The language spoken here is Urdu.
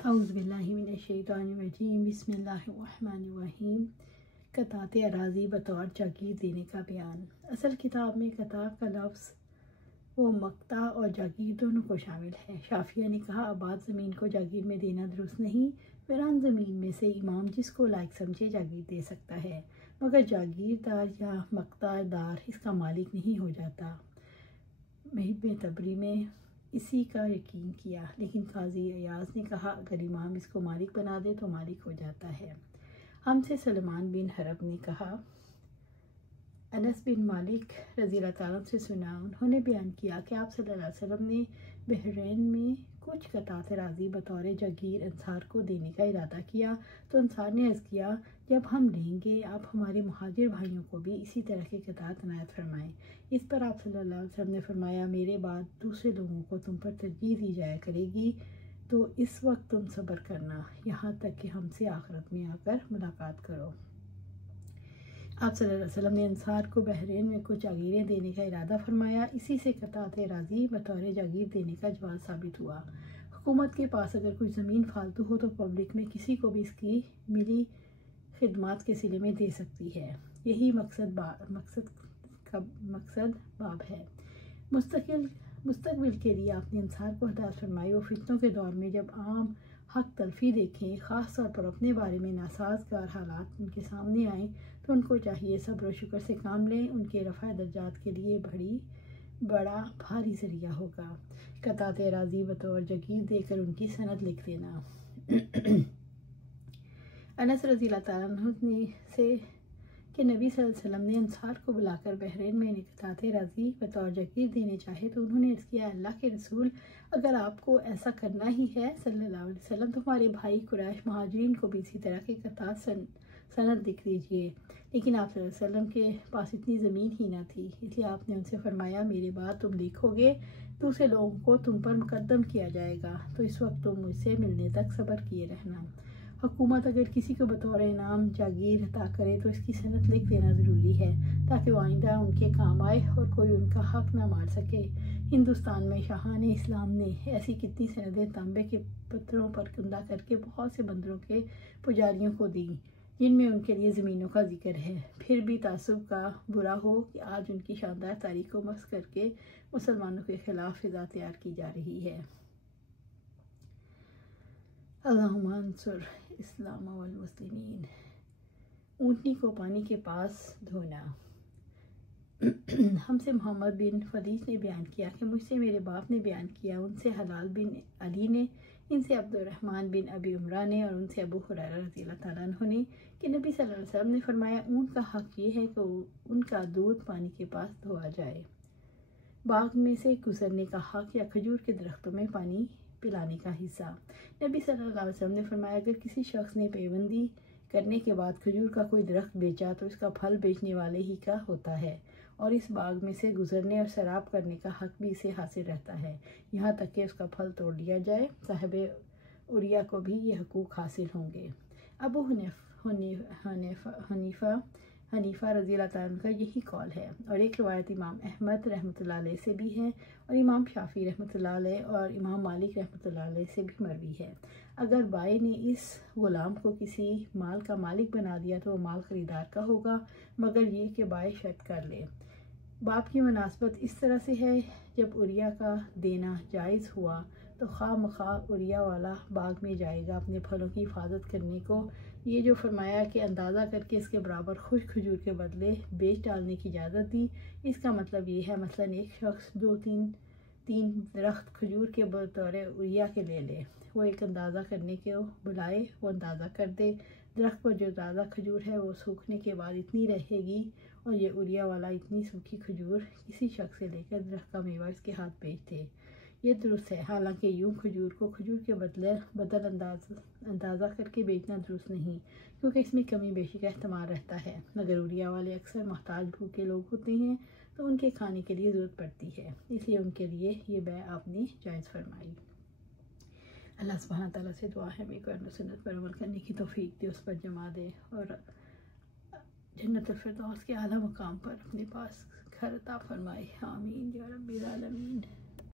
اعوذ باللہ من الشیطان الرجیم، بسم اللہ الرحمن الرحیم۔ قطعۃ اراضی بطور جاگیر دینے کا بیان۔ اصل کتاب میں قطع کا لفظ وہ مقطع اور جاگیر دونوں کو شامل ہے۔ شافعیہ نے کہا آباد زمین کو جاگیر میں دینا درست نہیں، ویران زمین میں سے امام جس کو لائق سمجھے جاگیر دے سکتا ہے، مگر جاگیر دار یا مقطع دار اس کا مالک نہیں ہو جاتا۔ محب تبری میں اسی کا یقین کیا، لیکن قاضی ایاز نے کہا اگر امام اس کو مالک بنا دے تو مالک ہو جاتا ہے۔ ہم سے سلمان بن حرب نے کہا انس بن مالک رضی اللہ تعالیٰ عنہ سے سنا، انہوں نے بیان کیا کہ آپ صلی اللہ علیہ وسلم نے بحرین میں کچھ قطعۃ اراضی بطور جاگیر انصار کو دینے کا ارادہ کیا، تو انصار نے عرض کیا جب ہم لیں گے آپ ہمارے مہاجر بھائیوں کو بھی اسی طرح کے قطعات عنایت فرمائیں۔ اس پر آپ صلی اللہ علیہ وسلم نے فرمایا میرے بعد دوسرے لوگوں کو تم پر ترجیح دی جایا کرے گی، تو اس وقت تم صبر کرنا یہاں تک کہ ہم سے آخرت میں آ کر ملاقات کرو۔ آپ صلی اللہ علیہ وسلم نے انصار کو بحرین میں کچھ جاگیریں دینے کا ارادہ فرمایا، اسی سے قطعۃ اراضی بطور جاگیر دینے کا جواز ثابت ہوا۔ حکومت کے پاس اگر کچھ زمین فالتو ہو تو پبلک میں کسی کو بھی اس کی ملی خدمات کے صلے میں دے سکتی ہے۔ یہی مقصد باب ہے۔ مستقبل کے لیے آپ نے انصار کو ہدایت فرمائی، وہ فتنوں کے دور میں جب عام حق تلفی دیکھیں، خاص طور پر اپنے بارے میں ناسازگار حالات ان کے سامنے آئیں، تو ان کو چاہیے صبر و شکر سے کام لیں، ان کے رفع درجات کے لیے بڑا بھاری ذریعہ ہوگا۔ قطعۃ اراضی بطور جاگیر دے کر ان کی سند لکھ دینا۔ انس رضی اللہ تعالیٰ عنہ سے کہ نبی صلی اللہ علیہ وسلم نے انصار کو بلا کر بحرین میں قطعۃ اراضی بطور جاگیر دینے چاہے تو انہوں نے عرض کیا اللہ کے رسول اگر آپ کو ایسا کرنا ہی ہے صلی اللہ علیہ وسلم تو ہمارے بھائی قریش مہاجرین کو بھی اسی طرح کے قطعات سند لکھ دیجیے، لیکن آپ صلی اللہ علیہ وسلم کے پاس اتنی زمین ہی نہ تھی، اس لیے آپ نے ان سے فرمایا میرے بعد تم لکھو گے دوسرے لوگوں کو تم پر مقدم کیا جائے گا، تو اس وقت تم مجھ سے ملنے تک صبر کیے رہنا۔ حکومت اگر کسی کو بطور انعام جاگیر عطا کرے تو اس کی سند لکھ دینا ضروری ہے تاکہ وہ آئندہ ان کے کام آئے اور کوئی ان کا حق نہ مار سکے۔ ہندوستان میں شاہان اسلام نے ایسی کتنی سندیں تانبے کے پتھروں پر کندہ کر کے بہت سے بندروں کے پجاریوں کو دیں جن میں ان کے لیے زمینوں کا ذکر ہے، پھر بھی تعصب کا برا ہو کہ آج ان کی شاندار تاریخ کو مسخ کر کے مسلمانوں کے خلاف فضا تیار کی جا رہی ہے۔ اللہم انصر اسلام والمسلمین۔ اونٹنی کو پانی کے پاس دھونا۔ ہم سے محمد بن فلیج نے بیان کیا کہ مجھ سے میرے باپ نے بیان کیا، ان سے حلال بن علی نے، ان سے عبد الرحمن بن ابی عمرہ نے اور ان سے ابو ہریرہ رضی اللہ تعالیٰ عنہ نے کہ نبی صلی اللہ علیہ وسلم نے فرمایا اونٹ کا حق یہ ہے کہ ان کا دودھ پانی کے پاس دھویا جائے۔ باغ میں سے گزرنے کا حق یا کھجور کے درختوں میں پانی پلانے کا حصہ۔ نبی صلی اللہ علیہ وسلم نے فرمایا اگر کسی شخص نے پیوندی کرنے کے بعد کھجور کا کوئی درخت بیچا تو اس کا پھل بیچنے والے ہی کا ہوتا ہے، اور اس باغ میں سے گزرنے اور سیراب کرنے کا حق بھی اسے حاصل رہتا ہے یہاں تک کہ اس کا پھل توڑ لیا جائے۔ صاحب عریہ کو بھی یہ حقوق حاصل ہوں گے۔ ابو حنیفہ رضی اللہ تعالیٰ عنہ کا یہی قول ہے، اور ایک روایت امام احمد رحمۃ اللہ علیہ سے بھی ہے اور امام شافعی رحمۃ اللہ علیہ اور امام مالک رحمۃ اللہ علیہ سے بھی مروی ہے۔ اگر بائی نے اس غلام کو کسی مال کا مالک بنا دیا تو وہ مال خریدار کا ہوگا، مگر یہ کہ بائی شرط کر لے۔ باپ کی مناسبت اس طرح سے ہے جب عریہ کا دینا جائز ہوا تو خواہ مخواہ عریہ والا باغ میں جائے گا اپنے پھلوں کی حفاظت کرنے کو۔ یہ جو فرمایا کہ اندازہ کر کے اس کے برابر خشک کھجور کے بدلے بیچ ڈالنے کی اجازت دی، اس کا مطلب یہ ہے مثلاً ایک شخص تین درخت کھجور کے بطور عریہ کے لے لے، وہ ایک اندازہ کرنے کو بلائے، وہ اندازہ کر دے، درخت پر جو تازہ کھجور ہے وہ سوکھنے کے بعد اتنی رہے گی اور یہ عریہ والا اتنی سوکھی کھجور کسی شخص سے لے کر درخت کا میوہ اس کے ہاتھ بیچ دے، یہ درست ہے۔ حالانکہ یوں کھجور کو کھجور کے بدل اندازہ کر کے بیچنا درست نہیں، کیونکہ اس میں کمی بیشی کا احتمال رہتا ہے، مگر عریہ والے اکثر محتاج بھوکے لوگ ہوتے ہیں تو ان کے کھانے کے لیے ضرورت پڑتی ہے، اس لیے ان کے لیے یہ بیع آپ نے جائز فرمائی۔ اللہ سبحانہ تعالیٰ سے دعا ہے ہمیں قرآن و سنت پر عمل کرنے کی توفیق دے، اس پر جما دے اور جنت الفردوس کے اعلیٰ مقام پر اپنے پاس گھر عطا فرمائے، آمین یا رب العالمین۔